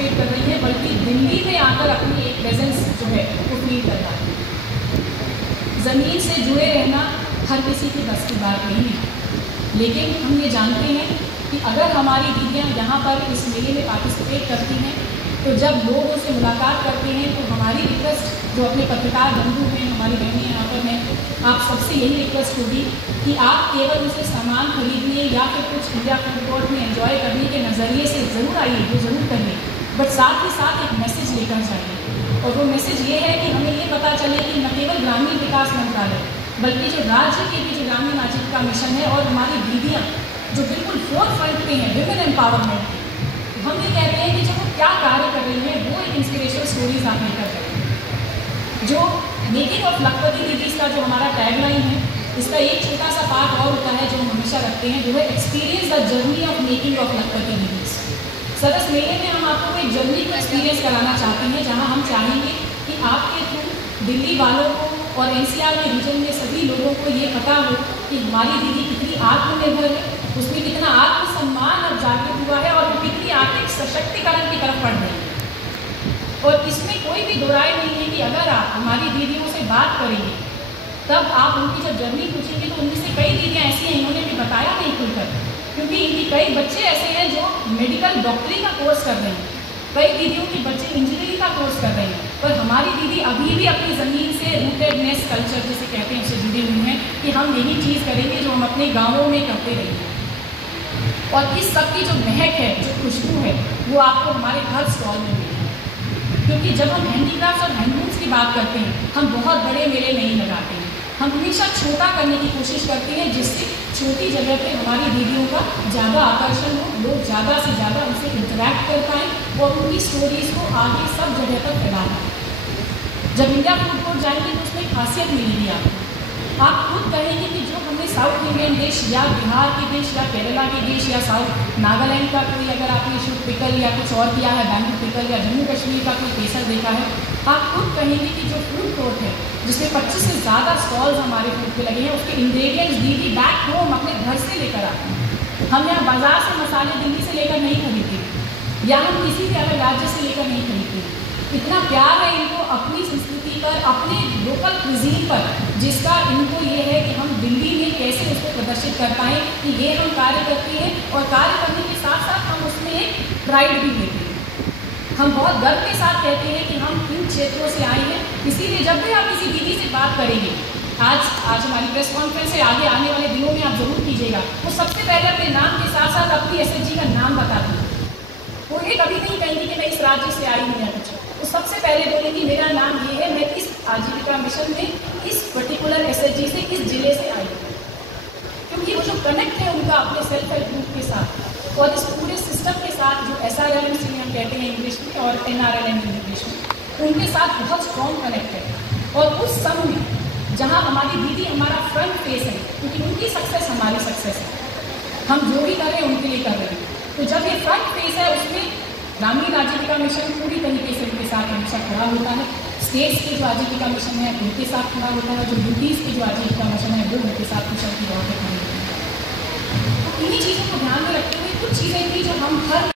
Participate कर रही हैं, बल्कि दिल्ली में आकर अपनी एक प्रेजेंस जो है वो फील कर रहा है। ज़मीन से जुड़े रहना हर किसी की बस की बात नहीं है, लेकिन हम ये जानते हैं कि अगर हमारी दीदियाँ यहाँ पर इस मेले में पार्टिसिपेट करती हैं तो जब लोग उनसे मुलाकात करते हैं तो हमारी रिक्वेस्ट जो अपने पत्रकार बंधु हैं, हमारी बहनें यहाँ पर हैं, आप सबसे यही रिक्वेस्ट होगी कि आप केवल उसे सामान खरीदने या फिर कुछ इंडिया फूड कोर्ट में एंजॉय करने के नज़रिए से ज़रूर आइए, वो ज़रूर करिए, बट साथ ही साथ एक मैसेज लेकर जाइए। और वो मैसेज ये है कि हमें ये पता चले कि न केवल ग्रामीण विकास मंत्रालय बल्कि जो राज्य के भी जो ग्रामीण आजीविका मिशन है और हमारी दीदियाँ जो बिल्कुल फोर्थ फ्रंट पे हैं विमेन एम्पावरमेंट की, हम ये कहते हैं कि जो वो क्या कार्य कर रही है वो एक इंस्पिरेशनल स्टोरीज आप लेकर करें। जो मेकिंग ऑफ लखपति दीदीज का जो हमारा टैगलाइन है, इसका एक छोटा सा पार्ट और होता है जो हम हमेशा रखते हैं, जो है experience the journey of making of Lakhpati didis. Sir इस मेले में हम आपको एक जर्नी को एक्सपीरियंस कराना चाहते हैं, जहाँ हम चाहेंगे कि आपके थ्रू दिल्ली वालों को और एनसीआर के रीजन में सभी लोगों को ये पता हो कि हमारी दीदी कितनी आत्मनिर्भर है, उसमें कितना आत्मसम्मान अब जागृत हुआ है और वो कितनी आर्थिक सशक्तिकरण की तरफ बढ़ रही है। और इसमें कोई भी दोराय नहीं है कि अगर आप हमारी दीदियों से बात करेंगे तब आप उनकी जब जर्नी पूछेंगे तो उनमें से कई दीदियाँ ऐसी हैं, इन्होंने भी बताया नहीं खुलकर, क्योंकि इनकी कई बच्चे ऐसे हैं जो मेडिकल डॉक्टरी का कोर्स कर रहे हैं, कई दीदियों के बच्चे इंजीनियरिंग का कोर्स कर रहे हैं, पर हमारी दीदी अभी भी अपनी ज़मीन से रूटेडनेस कल्चर जिसे कहते हैं उससे जुड़ी हुई हैं कि हम यही चीज़ करेंगे जो हम अपने गाँवों में करते रहेंगे। और इस सब की जो महक है, जो खुशबू है, वो आपको हमारे हर स्टॉल में मिलेगी। क्योंकि जब हम हैंडीक्राफ्ट और हैंडलूम्स की बात करते हैं, हम बहुत बड़े मेले नहीं लगाते हैं, हम हमेशा छोटा करने की कोशिश करते हैं जिससे छोटी जगह पे हमारी दीदियों का ज़्यादा आकर्षण हो, लोग ज़्यादा से ज़्यादा उनसे इंटरेक्ट कर पाएँ और उनकी स्टोरीज़ को आगे सब जगह पर फैला पाएँ। जब इंडिया फूड कोर्ट जाएंगे तो उसमें खासियत मिलेगी आपको, आप खुद कहेंगे कि जो हमने साउथ इंडियन डिश या बिहार की डिश या केरला की डिश या साउथ नागालैंड का कोई अगर आपने शुद्ध पिकल या कुछ और किया है, बैम्बू पिकल या जम्मू कश्मीर का कोई केसर देखा है, आप खुद कहेंगे कि जो फूड कोर्ट है जिसमें 25 से ज़्यादा स्टॉल्स हमारे फूड के लगे हैं, उसके इंग्रेडिएंट्स दीदी बैक होम अपने घर से लेकर आते हैं। हम यहाँ बाजार से मसाले दिल्ली से लेकर नहीं खरीदते या हम किसी भी अलग राज्य से लेकर नहीं खरीदते। इतना प्यार है इनको अपनी संस्कृति पर, अपने लोकल क्विजीन पर, जिसका इनको ये है कि हम दिल्ली में कैसे उसको प्रदर्शित कर पाएँ कि ये हम कार्य करते हैं और कार्य करने के साथ साथ हम उसमें एक प्राइड भी लेते हैं। हम बहुत गर्व के साथ कहते हैं कि हम इन क्षेत्रों से आए हैं, इसीलिए जब भी आप किसी दीदी से बात करेंगे, आज हमारी प्रेस कॉन्फ्रेंस है, आगे आने वाले दिनों में आप जरूर कीजिएगा, वो सबसे पहले अपने नाम के साथ साथ अपनी एसएचजी का नाम बता दें। वो ये कभी नहीं कहेंगी कि मैं इस राज्य से आई हूँ या कुछ, वो सबसे पहले बोलेंगी मेरा नाम ये है, मैं इस आजीविका मिशन में इस पर्टिकुलर एसएचजी से इस जिले से आई हूँ। क्योंकि वो जो कनेक्ट है उनका अपने सेल्फ हेल्प ग्रुप के साथ और इस पूरे सिस्टम के साथ जो SRLM से हम कहते हैं इंग्लिश में और NRLM इंग्लिश में, उनके साथ बहुत स्ट्रॉन्ग कनेक्ट है। और उस सम में जहाँ हमारी दीदी हमारा फ्रंट फेस है, क्योंकि उनकी सक्सेस हमारी सक्सेस है, हम जो भी कर रहे हैं उनके लिए कर रहे हैं, तो जब ये फ्रंट फेस है उसमें ग्रामीण आजीविका मिशन पूरी तरीके से उनके साथ हमेशा खड़ा होता है, स्टेट्स की जो आजीविका मिशन है उनके साथ खड़ा होता है, जो यूटीज़ की जो आजीविका मिशन है वो उनके साथ मिशन की बहुत खड़ी होती है। तो इन्हीं चीज़ों को ध्यान में रखते हुए कुछ चीज़ें थी जो हम हर